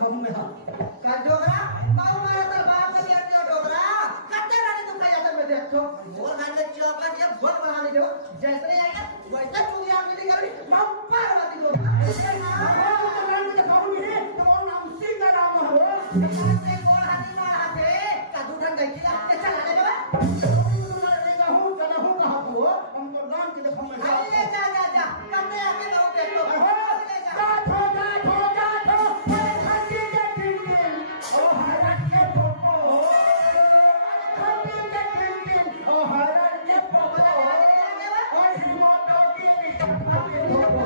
कहूं मैं हां का डोगरा माऊ मारा तर बाप का दिया डोगरा कत्ते रानी तू खाया तो मैं देखो मोर घर में चौका ये बहुत बहाने दो जैसे आएगा वैसा तू यार नहीं करी माऊ पर वाली डोगरा ऐसे ना हो तो मैं मुझे कहूं नहीं तो नाम सीधा नाम हो से कौन हाथी मार हाथे का दूधन गई कि आपके चला ले बा हमको नाम के देखो मैं ले जा जा जा कत्ते आके लो देखो ले जा अरे खाती के टिन ओ हरट के पोपो खाती के टिन ओ हरट के पोपो ओ हिमो डोगी खाती पोपो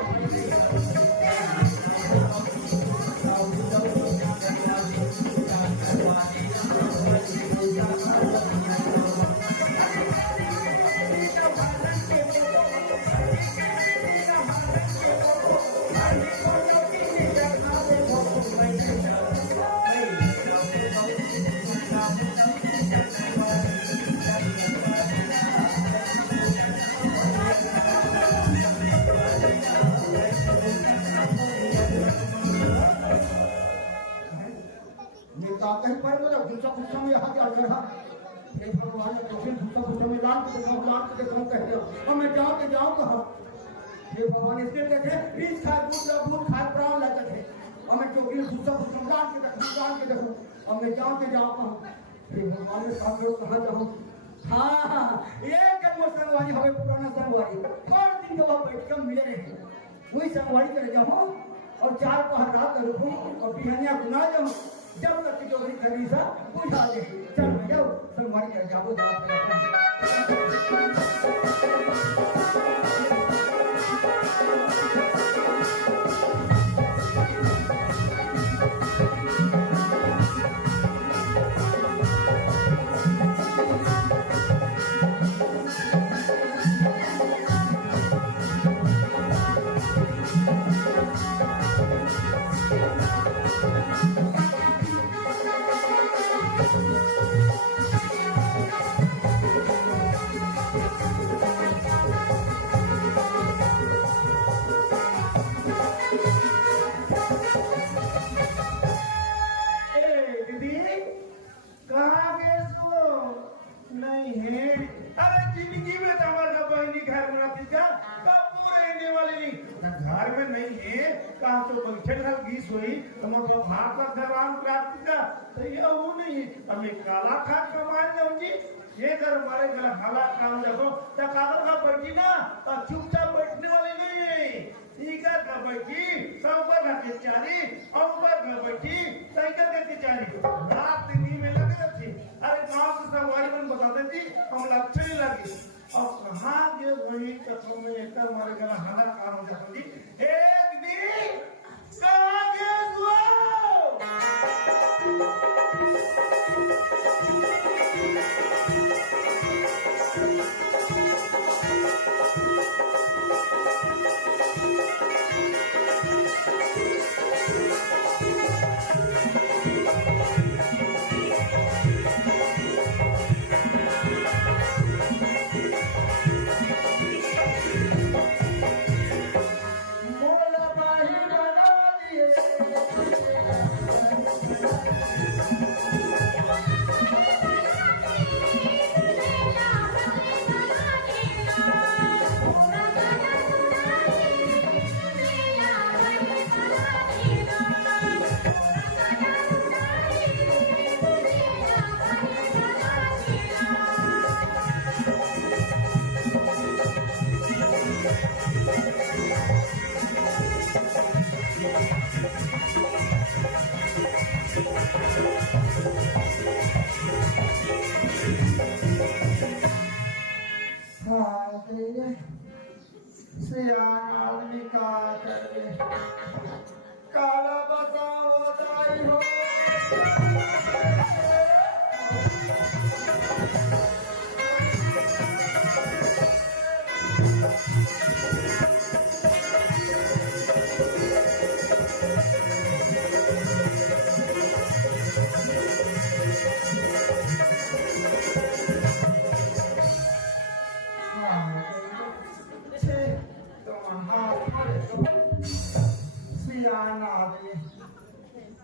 कहीं पर मतलब दूसरा कुछ में यहाँ के अगर हे भगवान ने फिर दूसरा कुछ में लान के देखो कहते हो और मैं जाऊँ कहाँ हे भगवान इसलिए देखे बीज खाए दूध खाए प्राण लेते थे और मैं चौकी दूसरा कुछ में लान के देखूँ और मैं जाऊँ कहाँ हे भगवान ने कहा करो कहाँ जाऊँ हाँ ये जन्म संगवारी हमें पुराना संगवारी थोड़े दिन के बाद बैठ कर मिले रहे वही संगवारी चले जाऊँ और 4 पहर रात रुकूँ और बिहनिया गुना जाऊँ जब तक जो भी खरीदा बुझा दे चल मैं जाओ संगवारी कर जाओ काला खा कमाल जाऊंगी ये घर हमारे घर हालात काम देखो तो कागज का बैठी ना तो चुपचाप बैठने वाली नहीं है इधर का बैठी ऊपर का किचारी ऊपर का बैठी साइकिल का किचारी रात नींद में लगे थी अरे गांव से सवारी बन बताते थी हम लक्ष्य नहीं लगी और कहाँ गए वही कथों में एक हमारे घर हालात काम जाती एक दिन कहाँ गए सियान आदमी का करे काला बताओ दाई हो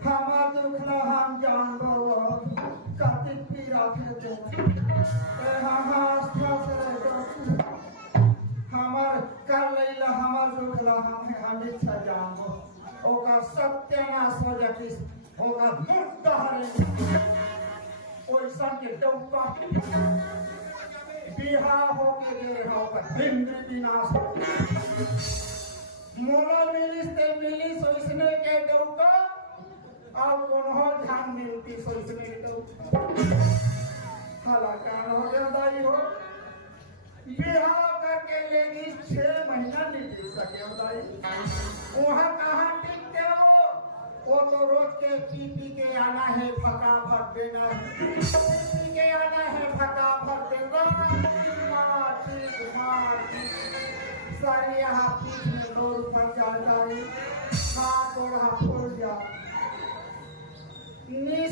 हमार दुखला हम जानबो कतिक पीरा थे आस्था से हमार कर लैला हमार दुखला हम इच्छा जानबो ओका सत्यानाश हो जाती ओका मुक्त हरे ओइसा के डौका बिहार हो के दे रहा ओका दिन विनाश मोला मिलिस ते मिलिस ओइसने के डौका और कोनहो ध्यान मिलती सोचने तो हलाकान हो गया दाई हो बिहार करके लेगी 6 महीना निकल सके दाई वहाँ कहाँ टिकते हो वो तो रोज के पी के आना है फटाफट देना है पी के आना है फटाफट देना सारी यहाँ पीठ में लोग फट जाता है हाथ और हाथ फूल जाता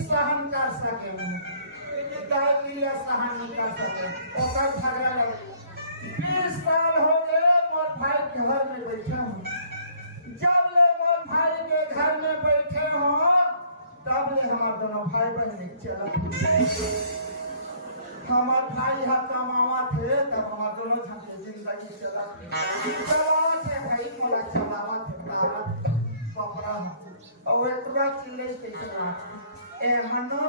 सहन कर सके गाय के लिए सहन नहीं कर सके ओकर झगड़ा लगे 20 साल हो गए मोर भाई के घर में बैठे हूँ जब ले मोर भाई के घर में बैठे हो तब ले हमारे दोनों भाई बहन चला हमार भाई हाथ कमावा थे तब हमारे दोनों झंडे जिंदगी चला थे भाई मोला चलावा थे कपड़ा और इतना चिल्ले चला ए मनु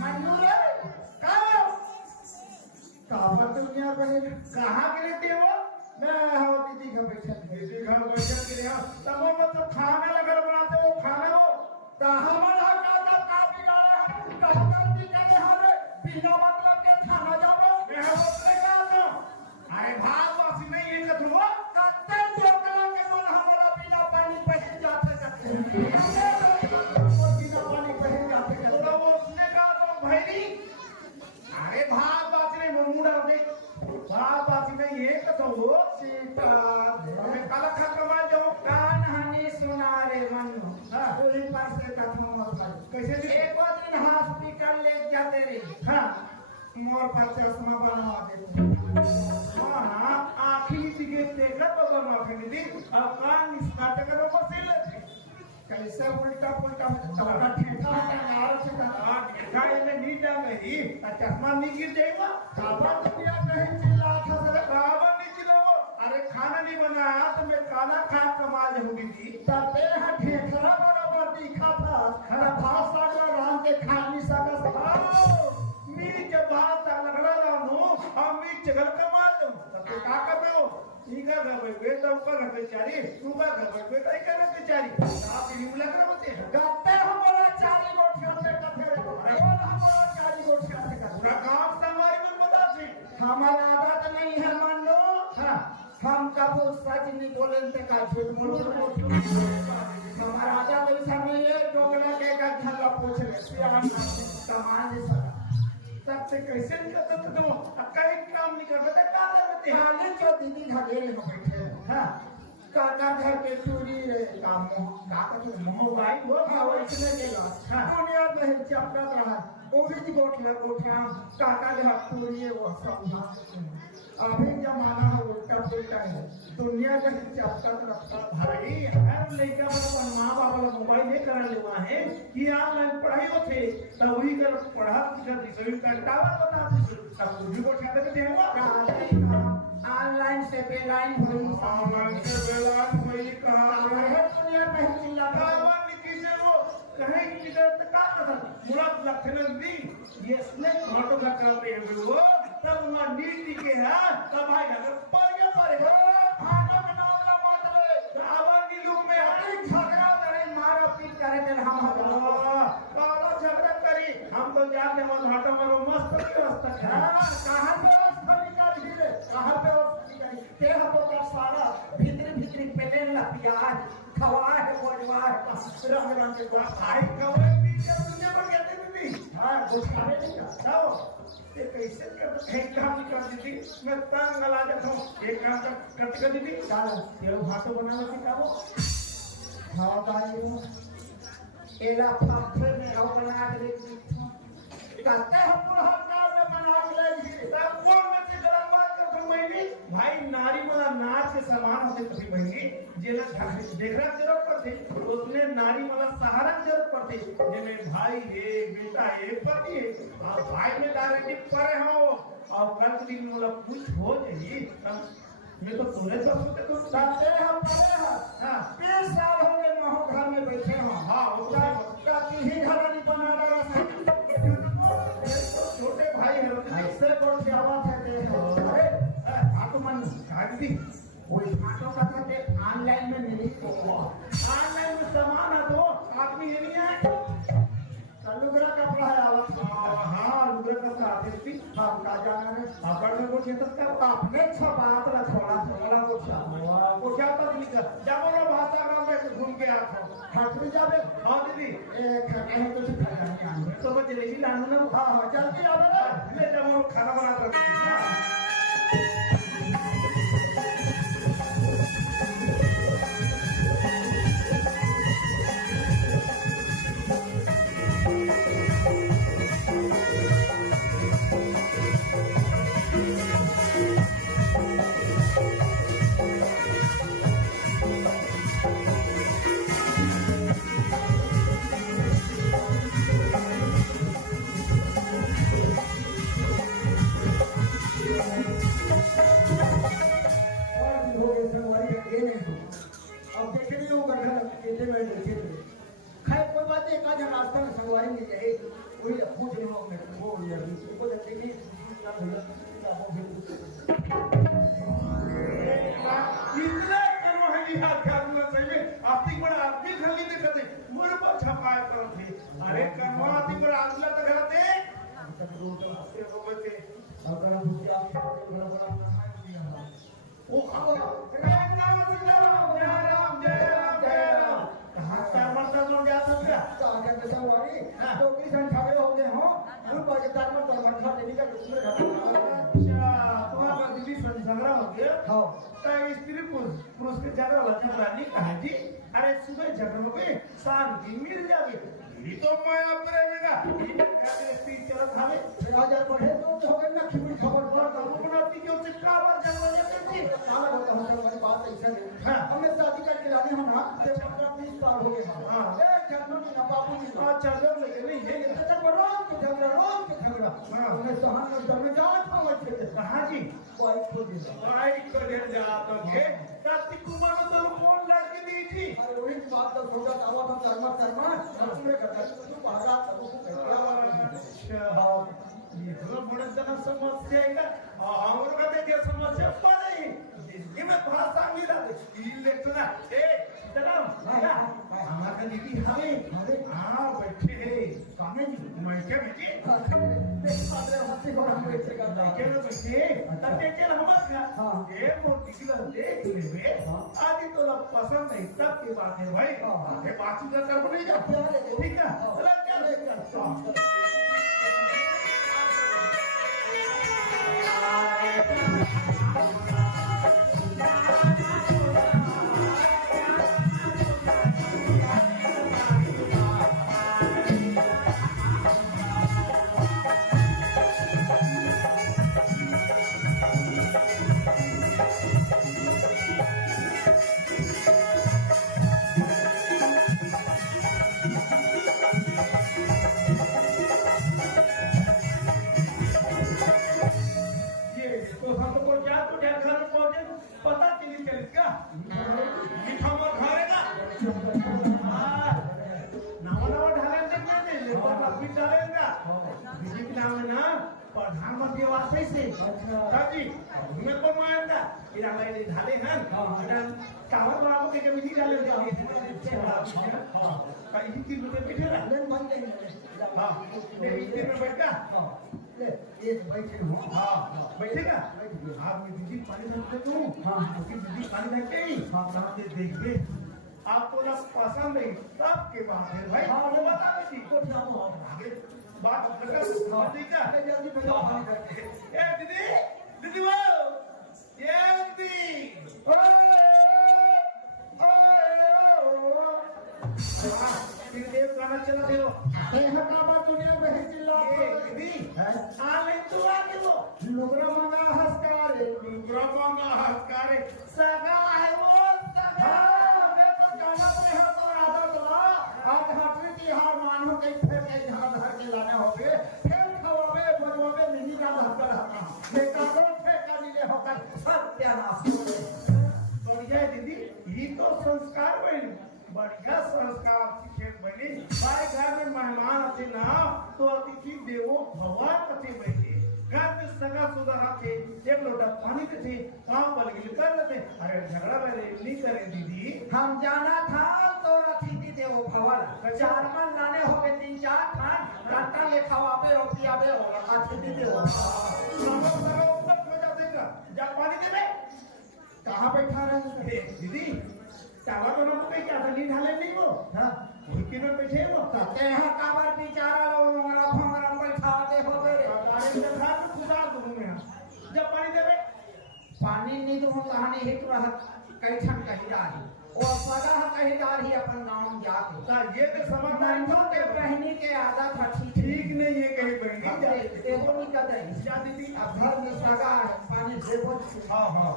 मनु रे कहाँ दुनिया बहन कहाँ के रहते हो मैं हो दीदी घर बैठा दीदी घर बैठा के रहा तब मतलब खाना लगा बनाते हो खाना हो तो हमारा का का बिगाड़ा है कहाँ गलती करे हरे बिना मतलब के खाना जाओ मैं बोलने का तो अरे भाग वासी नहीं ये कथन हो कत्ते टोकरा के मन हमारा बिना पानी पहन जाते बिना पानी पहन जाते तो वो उसने कहा तो भाई अरे भाग वासी नहीं मुंडा दे भाग वासी नहीं ये कथन हो सीता मैं काला खा कमा जाऊं कान हनी सुना रे मन वही पास से कथन मत कैसे एक दिन हॉस्पिटल ले जाते रे हां मोर पास चश्मा बनवा दे हां आखिरी दिखे देखा तो बनवा दी अब कान निस्काट करो बसिल कैसे उल्टा पुल्टा चला ठेठा मार से का इने नीचा गई चश्मा नहीं गिर जाएगा काबा दुनिया कहीं चिल्ला था सर काबा नहीं चिल्लाओ अरे खाना नहीं बनाया तो मैं खाना खा कमा जाऊंगी जी तबे है ठेठरा बराबर दिखा था अरे भात सागर राम के खा नहीं सका मेरी जब बात लगड़ा रानू हम भी चगल कमा लूं तब तो का कर रहे हो ठीक है भाई बेटा ऊपर रख बेचारी सुबह का भाई बेटा ही कर बेचारी आप इन्हीं लग रहे होते हैं गाते हमारा चारी गोठियों से कथे हमारा चारी गोठियों से कथे पूरा गांव हमारी में बता सी हमारा आदत नहीं है मान लो हां हम कबो सच नहीं बोले ते का झूठ बोलो हमारा आदत ऐसा नहीं है टोकला के का झल्ला पूछ ले सियान सामान जैसा तब से कैसे निकलता तो कई काम नहीं कर सकते का करते हाले जो दीदी घरे में बैठे हां काका घर के चोरी रे काम काका तो मोबाइल वो भाव इसने गेला हां दुनिया में चपका रहा वो भी गोठला गोठा काका घर चोरी वो समझा अभी जमाना है उल्टा पुल्टा है दुनिया का चपका रखता भाई हर लड़का मतलब माँ बाप वाला मोबाइल नहीं करा लेवा है कि ऑनलाइन पढ़ाई होते तब वही कर पढ़ा कर सभी का टावर बनाते तब मुझे को ठाते के देवा ऑनलाइन से बेलाइन भई ऑनलाइन से बेलाइन भई कहां है दुनिया में चिल्ला टावर निकी से वो कहीं किधर तक का मुराद लखनऊ दी ये इसने ऑटो का कर रहे हैं वो तब ना नीति के है तब भाई अगर पड़े पड़े खाना बनावला मत रे आवर नीलू में अरे झगड़ा करे मारा पीट करे थे हम बाबा झगड़ा करी हम तो जाके मन हटा मरो मस्त व्यवस्था कहां पे व्यवस्था निकाल दी रे कहां पे व्यवस्था निकाली के हम का सारा भीतरी पेले ला प्याज खवा है बोलवा है रंग रंग के भाई कवई भी के दुनिया पर कहते भी हां गुस्सा नहीं जाओ ये कैसे कर एक काम कर दी मैं तंग ला जाता हूं एक काम कर दी चल ये भातो बनाना सिखाओ हां भाई एला फाफे में हो बना के कहते हम हर में बना के ले तब कौन में से गलत बात कर तुम भाई नारी वाला नाच के समान होते तभी बहनी जेला देखना जरूरत पड़ती उसने नारी मला सहारा जरूरत पड़ती जेमे भाई है बेटा है पति है और भाई में डायरेक्ट परे हो और कल के दिन वाला कुछ हो जाई मैं तो तोरे तो सोचे तो साथे हम पड़े हैं हां 20 साल हो गए महो घर में बैठे हो हां का ही घर नहीं बना रहा छोटे भाई है ऐसे कौन सी आवाज है ते अरे आटो मन कागदी कोई आटो का ते ऑनलाइन में मिली तो ऑनलाइन में सामान है तो आदमी ये नहीं है लुगड़ा कपड़ा है आवत हाँ लुगड़ा का आदेश भी हम का जाना है आपण में कुछ येतच का आपने बात ला थोड़ा थोड़ा कुछ वो क्या पता नहीं का जामोला भाषा में घूम के आता खातरी जावे हाँ दीदी एक कहीं तो खाना नहीं आने तो मैं जलेबी लानू ना हाँ हाँ जल्दी आवे ना ले जामो खाना बना कर इतना करो है कि हाथ करना चाहिए आपकी बड़ा आदमी खाली देखते थे मोर पर छपाया करते अरे करवा आदमी बड़ा आदमी तो करते ओ राम राम जय राम हाथ का मरता तो जाता क्या तुम्हारा दीदी संग्रह हो गया स्त्री पुरुष के झगड़ा वाला झगड़ा कहा जी अरे सुबह झगड़ों में शांति मिल जाएगी ये तो मैं प्रेमिका स्त्री चलत हवे बनाती क्यों से काबर जंगल में हमें शादी करके लाने हम ना 15-20 साल हो गए अच्छा जब लेके नहीं ये रोज के झगड़ा हमें सहन में जात कहाँ जी वाइफ को दिया वाइफ को ले जाता है रात्रि कुमार तो कौन लड़के दी थी अरे वही बात तो होगा आवा हम कर्मा हमने करता तू भागा तू अच्छा ये तो बड़ा जना समस्या है और कहते क्या समस्या पड़े जिंदगी में भाषा मिला ये लेखना ए सीताराम हमारा दीदी हमें हाँ बैठे है काहे जी मैं क्या बेटी हंसी को हम बैठे का क्या बेटी तब के हमारा ये मोटी की देख ले आदि तो लोग पसंद नहीं तब की बात है भाई ये बात कर नहीं जाते ठीक है चला क्या लेकर पता चली चलिएगा मीठा मत खाएगा नवा ढाले देखने अभी डालेगा बीजेपी नाम है ना प्रधानमंत्री आवास से जी मैं को मानता फिर हमारे ढाले हैं कावर बाबू के कभी डाले कहीं तीन रुपए बैठे ना हाँ तीन में बैठा एक बैठे हो हाँ बैठेगा आप में दीदी पानी रखते तू हाँ दीदी पानी रखते ही हाँ कहाँ से देख दे आपको ना पसंद नहीं सब के बात है भाई हाँ वो बता दीदी को आगे बात लगा ठीक है जल्दी ए दीदी दीदी वो ये दीदी फिर देव गाना चला दे दुनिया में चिल्ला दीदी आले तो आगे लो लुगड़ा मंगा हंसकारे सगा है वो सगा संस्कार बनी बढ़िया संस्कार शिक्षक बनी भाई घर में मेहमान आते ना तो अतिथि देवो भव कथे बनी घर में सगा सुधर आते एक लोटा पानी देते पाँव पल गिल कर लेते अरे झगड़ा मेरे नहीं करे दीदी हम जाना था तो अतिथि देवो भव चार मन लाने हो गए 3-4 खान कांटा ये खवाबे और पियाबे और अतिथि देवो जा पानी दे बे कहाँ बैठा रहे दीदी चावल तो ना कहीं क्या नहीं ढाले नहीं वो हाँ उनके में बैठे वो कहते हैं काबर बिचारा लोग हमारा भंगरा बैठाते हो गए गाड़ी में खा तो खुदा दूँ मैं जब पानी दे बे पानी नहीं तो हम कहानी हिट रहा कैठन कही रही और सगा कही रही अपन गाँव में जाके ता ये तो समझ नंदों के बहनी के आदत हठी ठीक नहीं है कहीं बहनी देखो नहीं कर रही जा दीदी अब घर में सगा है पानी देखो हाँ हाँ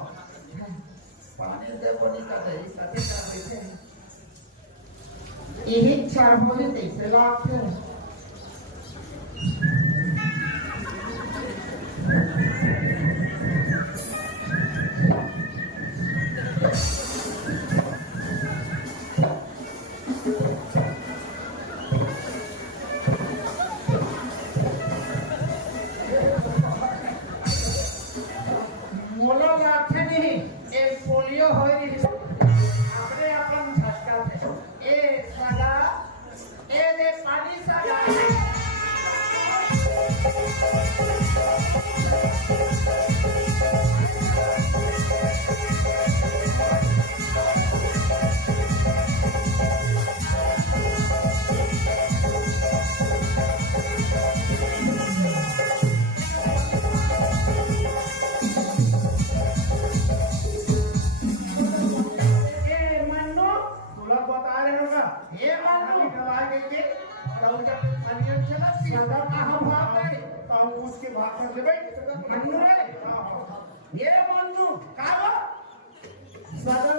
पानी देखो नहीं कर रही कथे कर बैठे हैं यही चार होने कैसे लाभ थे मोलो लाखे नहीं एक पोलियो हो रही अपने अपन झटका थे ए सगा ए दे पानी सगा ये मानो दवाई देंगे तो जब मनियन चला सगा कहाँ भाग गए तो उसके भाग कर ले भाई मन्नू है ये मन्नू कहाँ सगा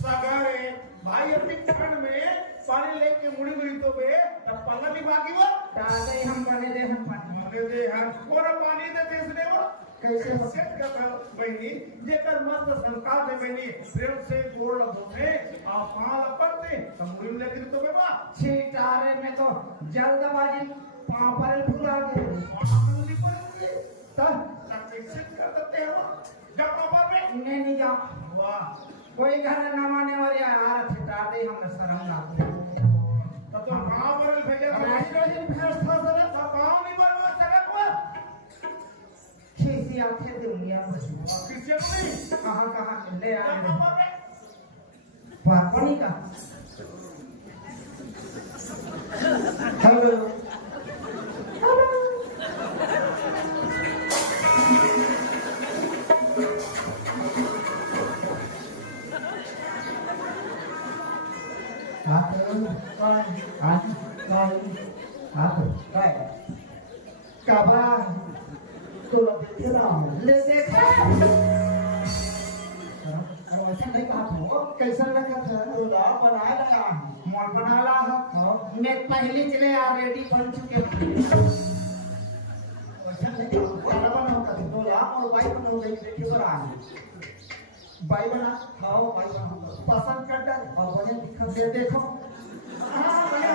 सगारे भाई अपनी ठंड में पानी लेके मुड़ी मुड़ी तो बे तब पल्ला भी बाकी वो डाले हम बने दे हम पानी मने दे हम पूरा पानी दे इसने वो कैसे हो सेट का बहनी जेकर मस्त संस्कार दे बहनी प्रेम से गोड़ धोने आ पाल अपते तो मुड़ी लेके तो बे बा छिटारे में तो जल्दबाजी पाँव पर भुला गए मुड़ी पर तब शिक्षित कर देते हैं वो जब पापा में नहीं जाओ वाह कोई घर न माने वाले आ छिटा दे हम शर्म लाते तो गांव पर भेजे आज रोज भेड़ था सर तो गांव नहीं बरवा सड़क पर खीसी आंखें दुनिया में किसी नहीं कहाँ ले आए जब पापा में पानी का हेलो काबा तो देखे ना ले देखा ऐसा नहीं कहा था कैसा लगा था तो ला बनाया लगा मॉल बना ला है मैं पहले चले ऑलरेडी बन चुके ऐसा नहीं खाना बना का तो ला और बाई बना गई देखिए पर आ बाई बना खाओ बाई बना पसंद कर डाल और बने दिखा दे देखो हां बने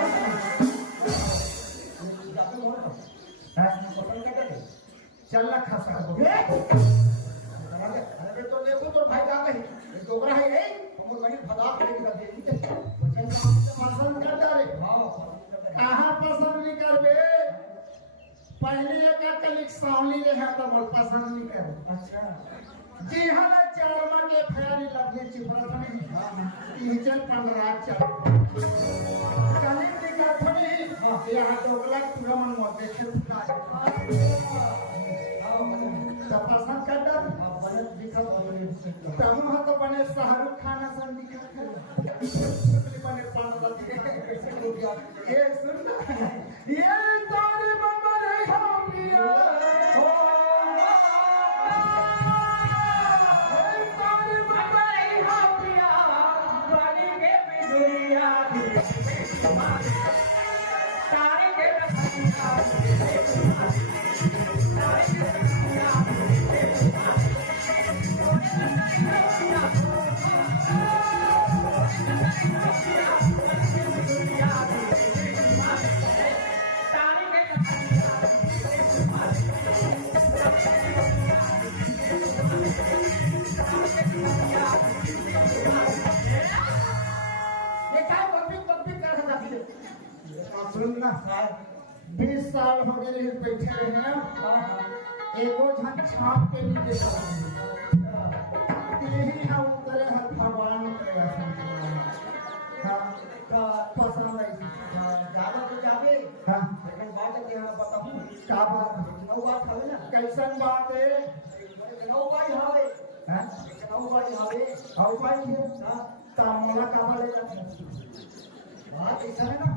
जाते हो पसंद कर डाल चल रखा सर अरे तो देखो तो भाई का कही डोकरा है रे तुम बड़ी भगा के निकल दे पसंद कर डाले कहां पसंद नहीं करबे पहले एक कलिक सावली रहे तो बोल पसंद नहीं कर अच्छा जी हला चारमा के फयारी लगे चिपरा नहीं इंजन 15 चल कलिक दिखा थोड़ी यहां डोकला पूरा मन मत देखे पसंद कर डाल बने दिखा तम हा तो बने शाहरुख खान सन दिखा बने पान ये सुन ये तारे बाबा रे खामिया हो ये तारे बाबा रे खामिया बनी के बिजुरिया तारे के सुनना 20 साल हो गए बैठे रहे हैं एगो झन छाप के नीचे यही है उतरे है भगवान उतरे पसंद है ज्यादा तो जावे हाँ लेकिन बात है हम बताऊं का बात नौ बात हवे ना कैसन बात है नौ बाई हवे हाँ नौ बाई हवे और भाई है हां तामोला का बोले जाते बात ऐसा है ना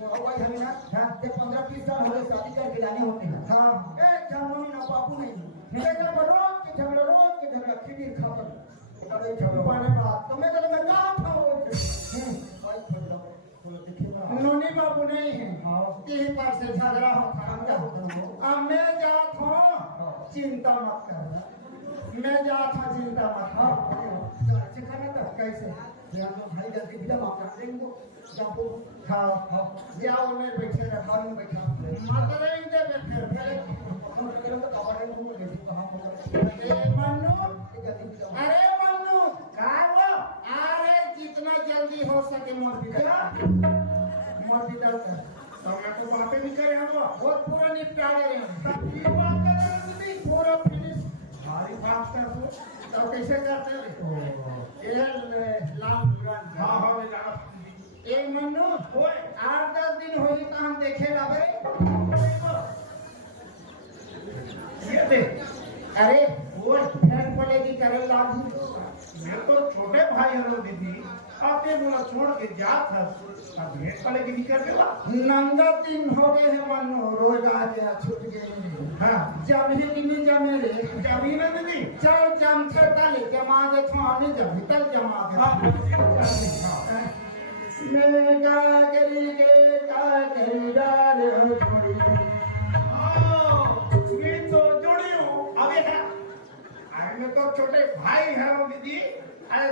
नौ बाई हवे ना हाँ जब 15-20 साल हो गए शादी करके जाने होते हैं हाँ ए जानोनी ना बापू नहीं लेकिन रोज के झगड़ा खिचड़ी खाकर बने बात तो मैं कहता मैं गाँव था आई फट जाओ बोलो देखिए ना नोनी बाबू नहीं है हाँ यही पर से झगड़ा होता हम क्या होता है अब मैं जात हूँ चिंता मत कर मैं जात हूँ चिंता मत हाँ सिखाना था कैसे ये हम लोग भाई जल्दी बिना माफ कर देंगे जाओ हाँ जाओ मैं बैठे रखा हम बैठा मत रहेंगे फिर हम करें तो कवर है वो कैसे कहां पर ए मन्नू जल्दी बिना अरे मन्नू का वो अरे जितना जल्दी हो सके मत बिगड़ कर तो मैं तो बातें नहीं करे हम वो पूरा निपटा रहे हैं तब ये बात कर रहे हैं पूरा फिनिश हमारी बात कर दो तो कैसे करते हैं ये लाम दुरान हाँ हाँ मैं जाना ए मन्नू ओए 8-10 दिन होई तो हम देखे लगे ये देख अरे वो फैन पड़ेगी करे लागू मैं तो छोटे भाई हलो दीदी आपने बोला छोड़ के जा था अब भेंट वाले की निकल गया नंगा दिन हो गए हैं मन्नू रोज आ गया छूट गए हाँ जब ही नहीं जमे रे जमीन है दीदी चल जमथे तले जमा दे थाने जब तल जमा दे हाँ मैं गागरी के गागरी डाल छोड़ी मैं तो जुड़ी हूँ अब ये अरे मैं तो छोटे भाई है वो दीदी अरे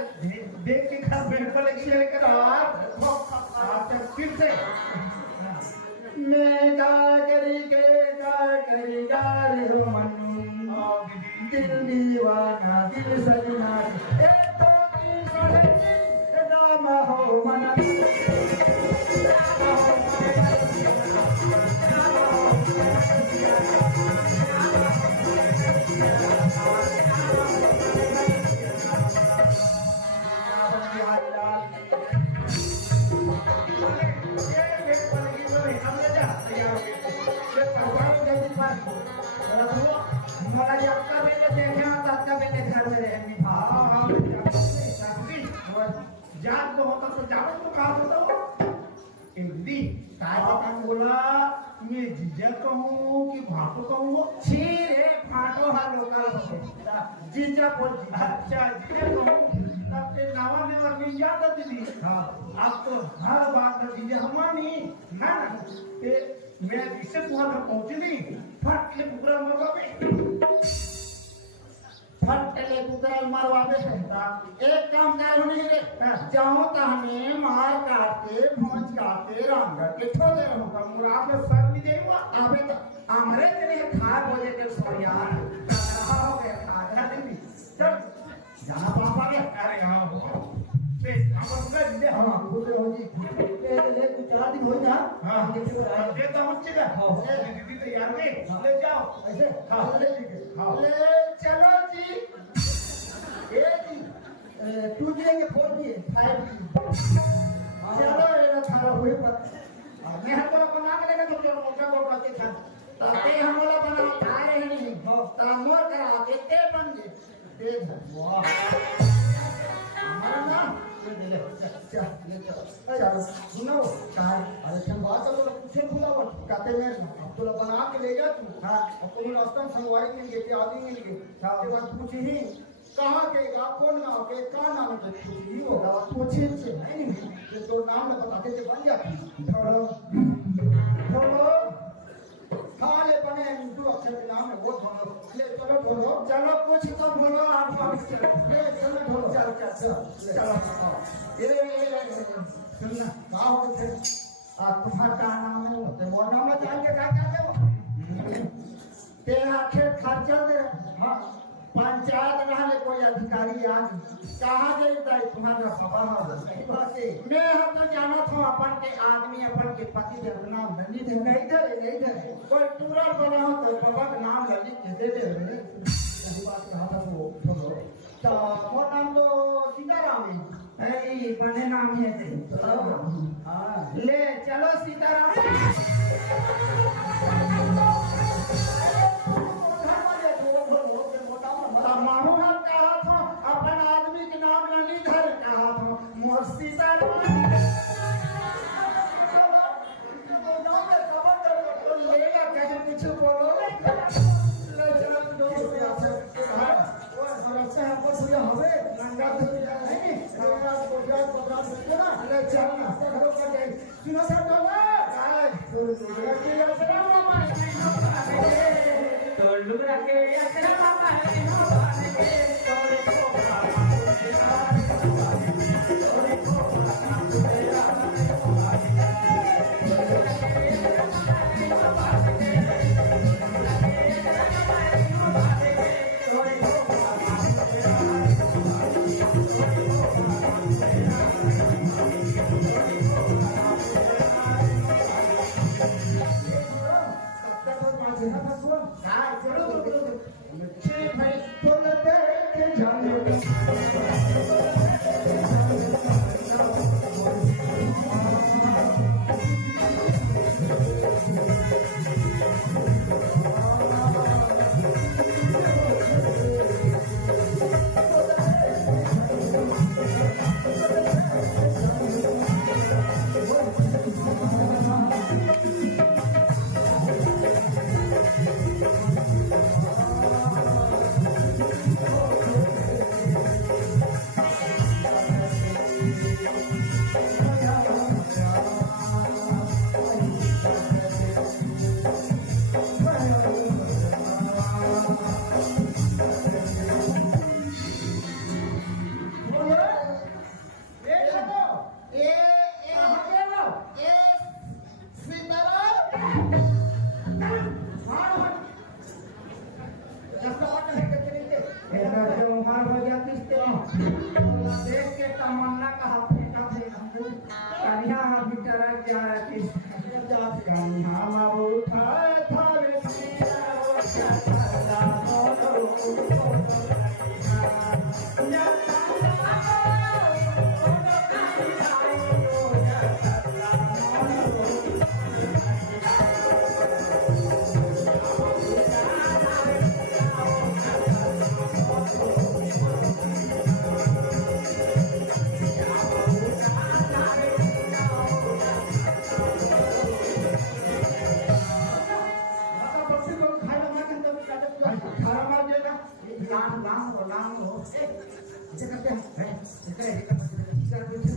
देख के घर भेंट वाले की लेकर फिर से मैं गागरी के गागरी डाल हो मन्नू दिल दीवाना दिल सजना एक तो तीन सोने राम हो मना मला एकटा बेले देखे आता बेले घर में रहनी जात को होता तो जाओ तो कहा होता दीदी आपने बोला मैं जीजा कहूँ कि भाटो कहूँ छी रे फाटो हा लोकल जीजा बोल अच्छा जीजा कहूँ तब ते नावा में और मिल जाता दीदी हाँ आप तो हर बात में जीजा हमारी ना ते मैं जिससे तुम्हारे घर पहुँची नहीं फट के पूरा मरवा पे फटले कुतरल मरवावे कहता एक काम कर होने रे जाओ ताने मार काटे भोज काटे रंग के ठोदे होगा मुराद में सर भी देगा अबे तो हमरे तेरे खा बोले के सोया रहा हो गया खा नहीं चल जाना पापा के अरे हाँ हो बे हम अपना ले हां बोले हो जी ले तू 4 दिन होई ना हाँ देखिए वो आए ये तो हम चला हाँ। दीदी तैयार नहीं ले जाओ ऐसे हाँ। ले लीजिए हाँ। ले चलो जी ए जी तू दिएंगे 4 दिए 5 चलो ये थारा हुए पर मैं हमको बना के लेकर तो मोटा को करके था ताते हमला बना खा रहे नहीं तामो करा के ते बन दे वाह हमारा नाम ले ले चल ले चल चलो सुनो कार अरे चल बात तो पूछे खुला बोल काते में अब तो बना के ले जा तू हाँ अब तुम रास्ता संगवारी मिल गए आदमी मिल गए के बाद पूछी ही कहाँ के गा कौन गाँव के कहाँ नाम है पूछी ही होगा पूछे से नहीं ये तो नाम में बताते थे बन जाती थोड़ो थोड़ो हाँ ले बने दो अक्षर के नाम है वो थोड़ो ले चलो थोड़ो चलो कुछ तो बोलो आप अभी चलो ले चलो थोड़ो चल चल चलो ये सुनना कहाँ हो थे तुम्हारा क्या नाम है तो वो नाम जान के क्या कर दे तेरा खेत खर्चा दे हाँ पंचायत रहले कोई अधिकारी आज कहाँ जाता है तुम्हारा बाबा सही बात है मैं हम तो जाना था अपन के आदमी अपन के पति देव नाम ललित है नहीं धरे कोई टूरा बना हो तो बाबा का नाम ललित के दे दे सही बात कहा था वो बोलो तो वो नाम तो सीताराम है ऐ बने नाम है थे हां ले चलो सीताराम मानो हम कहा था अपन आदमी के नाम ललित है कहा था मोर सीताराम लेगा कैसे कुछ बोलो ले चलो सुरक्षा हमको सुया हवे नंगा तो नहीं नंगा कोठा कोठा सुनते ना ले चल ना घरों का जाए सुनो सब लोग आज के असरा मामा तो लुगरा के असरा मामा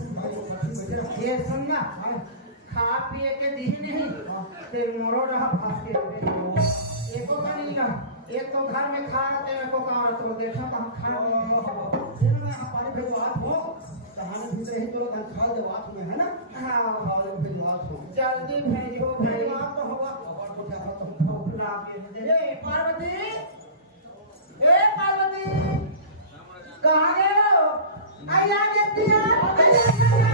ये सुनना खा पिए के दी नहीं ते मोरो रहा फास के एको का नहीं ना एक तो घर में खा ते एको का तो देखा तो हम खा दिन में हमारे भेजवात हो कहानी भीतर ही तो खा देवात में है ना हां खा दे भेजवात हो जल्दी भेजो भाई आप तो होगा और कुछ है तो भोला के ये पार्वती ए पार्वती कहां गए हो आया जल्दी आ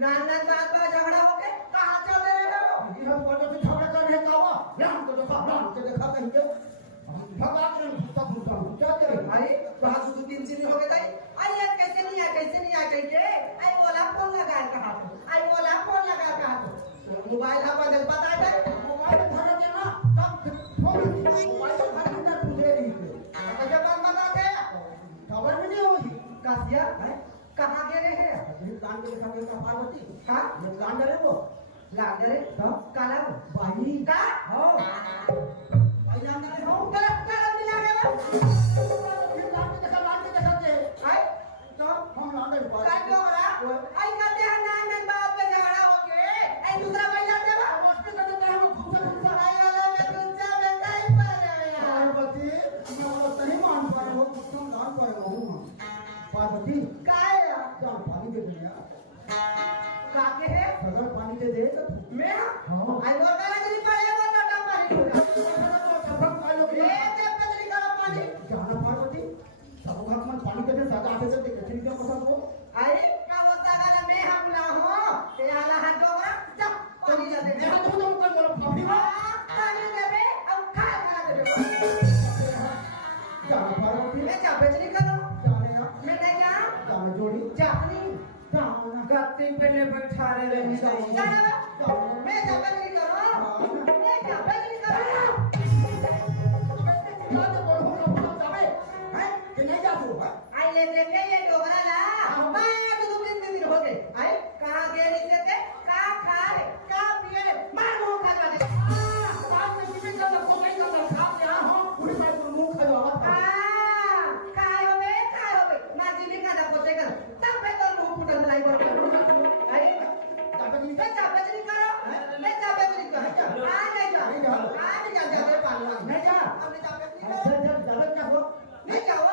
नाना बात झगड़ा हो गए कहाँ चल रहे हो हम बोलो तो झगड़ा कर रहे कावा राम को देखा कहीं के भगवान ने सब क्या करे भाई बात दो तीन दिन हो गए भाई आई ये कैसे नहीं आ कहीं आई बोला फोन लगा कहाँ तो आई बोला फोन लगा कहाँ तो मोबाइल हवा दे बता दे मोबाइल धरा देना तब फोन मोबाइल धरा देना तुझे नहीं कैसे बात बता दे खबर में नहीं होगी कासिया कहाँ गए रहे हैं प्लान के दिखा के पार्वती हाँ ये प्लान करे वो लाग रे तो काला भाई का हो भाई नाम दे हो काला काला मिला गया फिर प्लान के दिखा के आई तो हम नाम दे का क्यों रहा आई कहते हैं नान बाप पे झगड़ा हो गए आई दूसरा भाई जाते बा मस्ती करते हैं हम घुसा आई वाला में दूसरा में नहीं पा रहे यार काके है सगळं पाणी ते दे तर मैं हाँ। आई वो करा जी पड़े वो नटा पानी पूरा सगळं काय लोक ये ते पतली करा पानी जाना पार्वती सगळं मन पाणी ते साधा आले तर ते कधी काय कसा तो आई का वो सागा मैं हम ना हो ते आला हाथ डोगरा जा पानी जा दे मैं हात धुवून काय बोला फाफडी वा पानी दे बे अब खा करा दे जाना पार्वती मैं जा बेचनी करो जाने ना मैं नहीं जा जाना जोडी जानी जाना गत्ती पे ले बैठा रहे जाना मैं जा बेचनी करो मैं जा बेचनी करो आई ले देखे ये डोगरा ला मैं तो दिन हो गए आई कहां गए नहीं थे का खाए का पिए मार मुंह खा दे काय होवे माझी मी कादा पोते कर तब पे तो मुंह फुटन लाई बरोबर आई मैं चापे नहीं करो मैं चापे नहीं करो आ नहीं जा जा पानी नहीं जा हमने चापे नहीं करो नहीं जाओ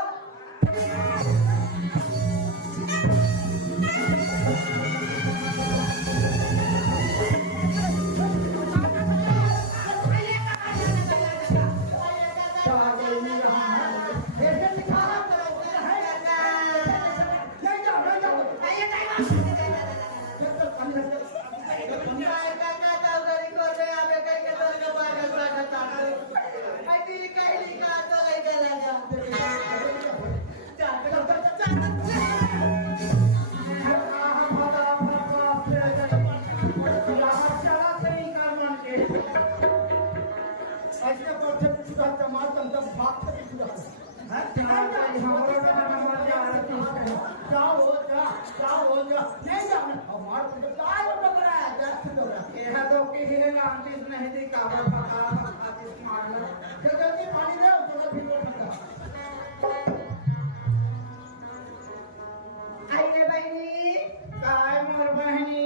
काय मोर बहनी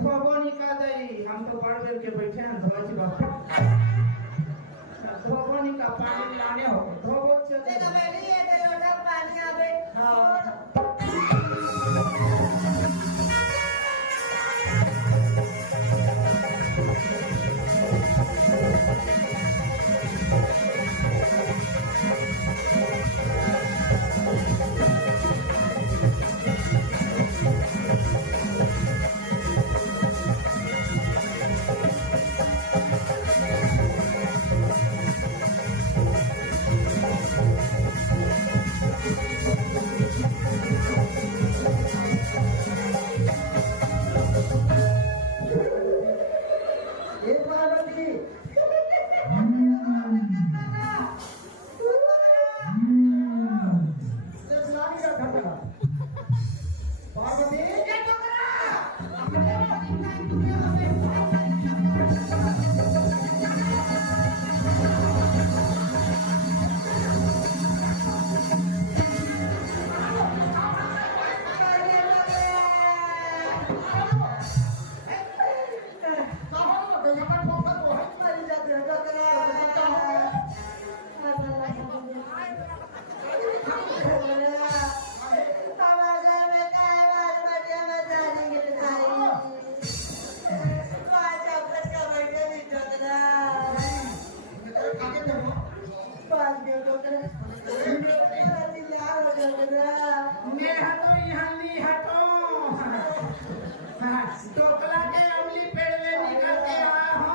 धोबनी का दई हम तो बड़ बेर के बैठे हैं धोची बात धोबनी का पानी लाने हो धोबो चले टोकला के अमली पेड़वे निकल के आया हो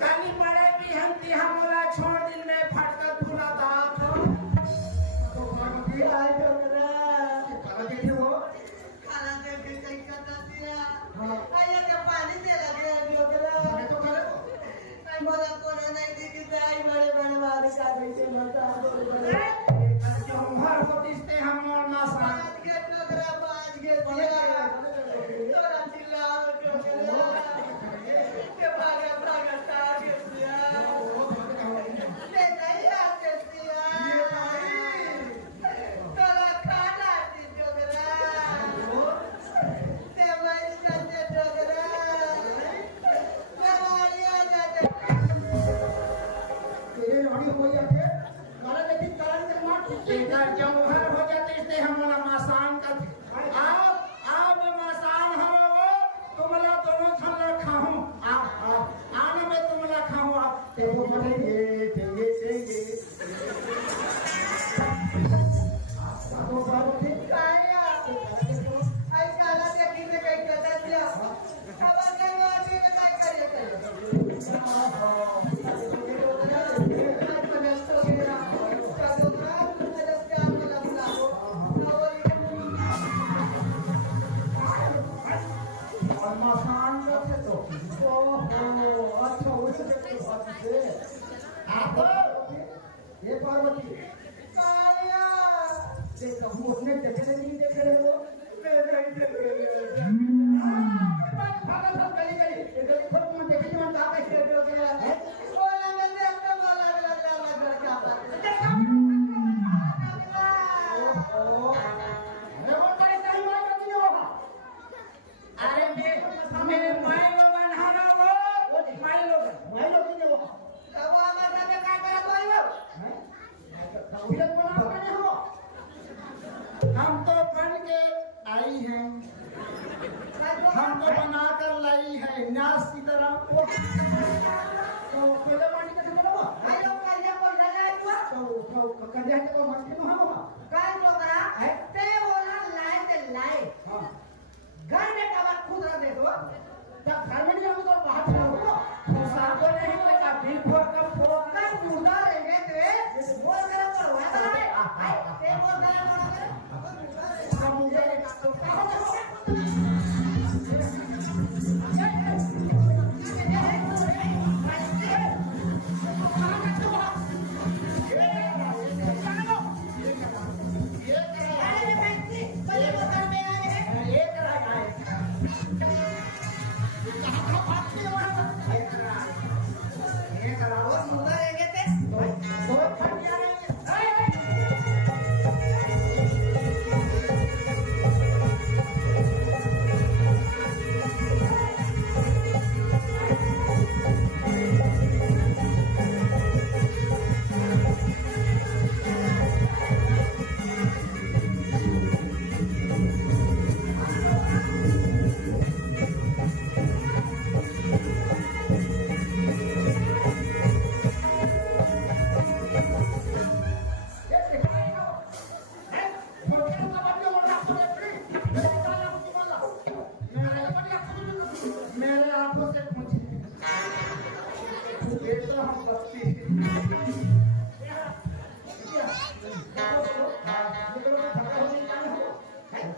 काली पड़े भी हम तिहा मोला छोड़ दिन में फटका फूला दात हो तो पार्वती आई डोगरा करा देखे हो खाना दे के कहीं करता दिया हाँ। आया के पानी दे लगे डोगरा मैं तो करे आई बोला कोना नहीं दी कि आई बड़े बड़े वाले का बैठे मरता डोगरा जो हर को दिसते हम और ना सा आज के डोगरा आज के दिया तोरा चिल्लाओ डोगरा के भागा भागा तार के दिया ले नहीं आते दिया तोरा खाना दी डोगरा ते मैं संजय डोगरा मेरा जाते तेरे गाड़ी हो जाते मारा लेकिन कारण से मार एक जौहर हो जाते देखो वो अपने देखे नहीं देख रहे हो मैं नहीं देख रहा भागा सब गली गली ये गली खोल में देखे नहीं कहां पे खेल रहे हो है बोला मैं देखता बोला लगा घर क्या बात देखा अरे वो करे सही मार कर दियो अरे मेरे माई लोग अनहारा वो माई लोग नहीं वो अब हमारा में क्या करा कोई वो तौहीद बना बने हो हम तो बन के आई हैं हम तो बना कर लाई है नास की तरह तो पहले पानी कैसे बोलो भाई लोग कल को लगा हुआ तो कदे है तो मत क्यों हो काय तो करा ते बोला लाए ते लाए हां घर में कब खुद रह दे दो तब घर में नहीं हम तो बाहर रहो तो सागो नहीं तो का बिल फोड़ कर फोकस मुद्दा रहेंगे ते बोल मेरा पर हुआ था भाई ते बोल मेरा बोला करे सब मुझे तो मेरे आंखों से पूछे बेटा हम बच्चे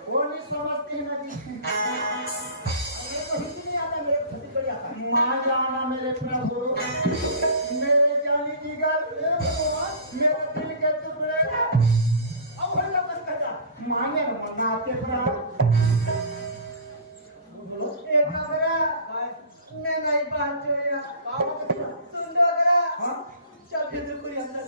वो नहीं समझती है ना जी तो हिंदी नहीं आता मेरे छत्तीसगढ़ी आता माँ जाना मेरे प्रभु मेरे जानी जिगर मेरे दिल के टुकड़े अब हर लोग कहता मांगे मना के प्राण ए बाबरा मैं नहीं बात जो या सुन दो करा हां चल फिर तो कोई अंदर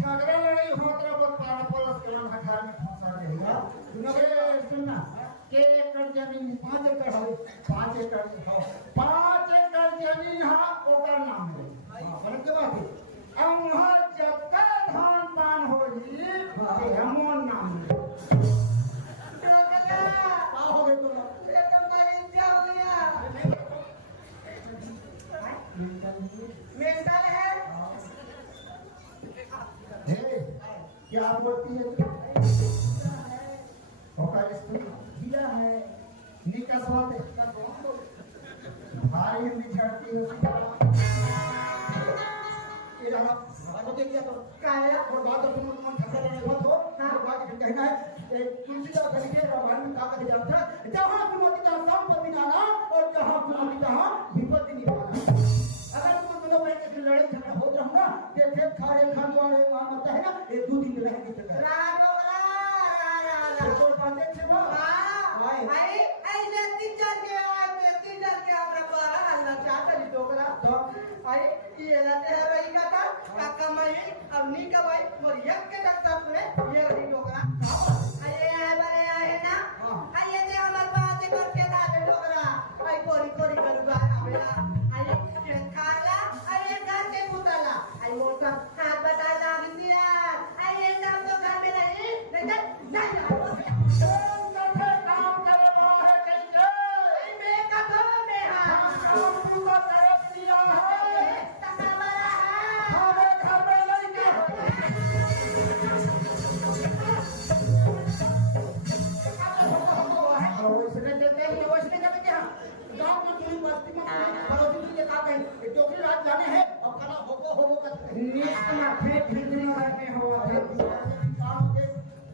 झगड़ा लड़ाई होत रहा बहुत पारा पलस के मन घर में फंसा रहे सुना ए, सुनना के एकड़ जमीन 5 एकड़ है 5 एकड़ 5 एकड़ जमीन हा ओकर नाम है फर्क के बात है अमहा जक्का धान पान होली के हमों नाम है टोकरा का हो गए तो ये तो मरी क्या हो गया मेंटल है हे क्या बोलती है ओकर स्कूल जिला है निकसवाते भारी हिंदी झड़ती है ये रहा तो देख लिया तो क्या है और बात तो तुम मन ठसा रहने मत हो हां बात फिर कहना है तुलसी का करके रामायण में कहा जाता है जहां सुमति का संपत्ति नाना और जहां सुमति का विपत्ति निभाना अगर तुम दोनों में किसी लड़ाई झगड़ा हो जाओ ना ये खेत खारे खान वाले वहां मत है ना ये 2 दिन रहेंगे चक्कर रा तो बातें से वो भाई ऐसे तीन के हमरा पर हल्ला चाहता ली टोकरा तो अरे ये लाते है रही का था काका मैं अब नी का भाई मोर एक के डॉक्टर में ये रही टोकरा अरे आए बरे आए ना अरे दे हमार बात करके दा दे टोकरा भाई कोरी कोरी करूगा आवेला अरे खाला अरे घर के पुतला अरे मोटा हाथ बता दा इंदिरा अरे नाम तो घर में नहीं नहीं काम करे बाहर कैसे मैं का तो में हां काम तू का तरफ दिया है हमारे घर में लड़के वैसे देते हैं वैसे जाते क्या गांव में पूरी बस्ती में पड़ोसी जी के कहा कहीं टोकरी रात जाने हैं और खाना होगो का निष्ठ माथे भीतरी करने हुआ है काम के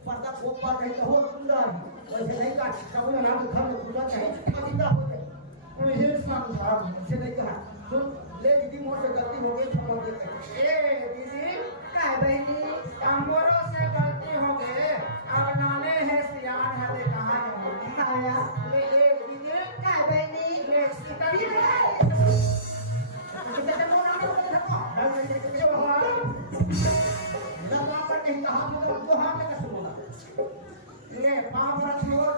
पर्दा कोप पर कहीं हो सुंदर वैसे नहीं का सब नाम घर में पूजा चाहे पतिता हो जाए मुझे समझा से नहीं कहा सुन ले दीदी मोर से गलती हो गई छोड़ दे ए दीदी का बहनी हमरो से गलती हो गए अब नाले है सियान है दे कहां है आया ले ए दीदी का बहनी ले सिकल कितने मोर नाम को देखो जो हां लगा कर कहीं कहा तो हां में कैसे बोला ले पांव पर छोड़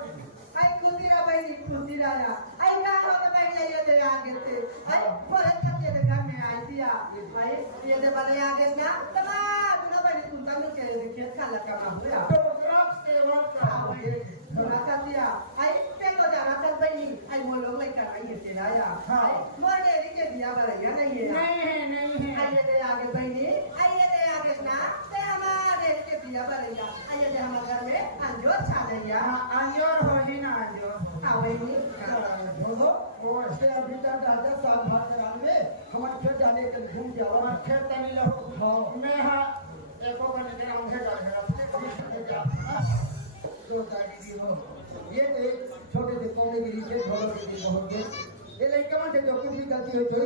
आई खुदीरा बहनी खुदीरा या आई का हो के बहनी ये दे आगे से आई परत करके दे घर में आई दिया आई ये दे वाले आगे ना तमा ना बहनी तुम तम के देखिए खाला का काम हुआ तो ग्राफ सेवा का थोड़ा सा दिया आई पे तो जाना चल बहनी आई वो लोग नहीं कर रही है तेरा या आई मोर डेरी के दिया बरैया नहीं है नहीं है आई ये दे आगे बहनी आई ये दे आगे ना ते हमारे के दिया बरैया आई ये दे हमारे घर में अंजोर छा गया अंजोर हो ही ना अंजोर आवेनी बोलो वो से अभी तक दादा साल भर कराने में हमारे खेत जाने के घूम जाओ और खेत तनी लो मैं हां एको बने के अंधे कर तो गाड़ी भी हो ये तो एक छोटे से कोने के नीचे ढोल के दिन बहुत ये लड़के में से जो कुछ भी गलती हो तो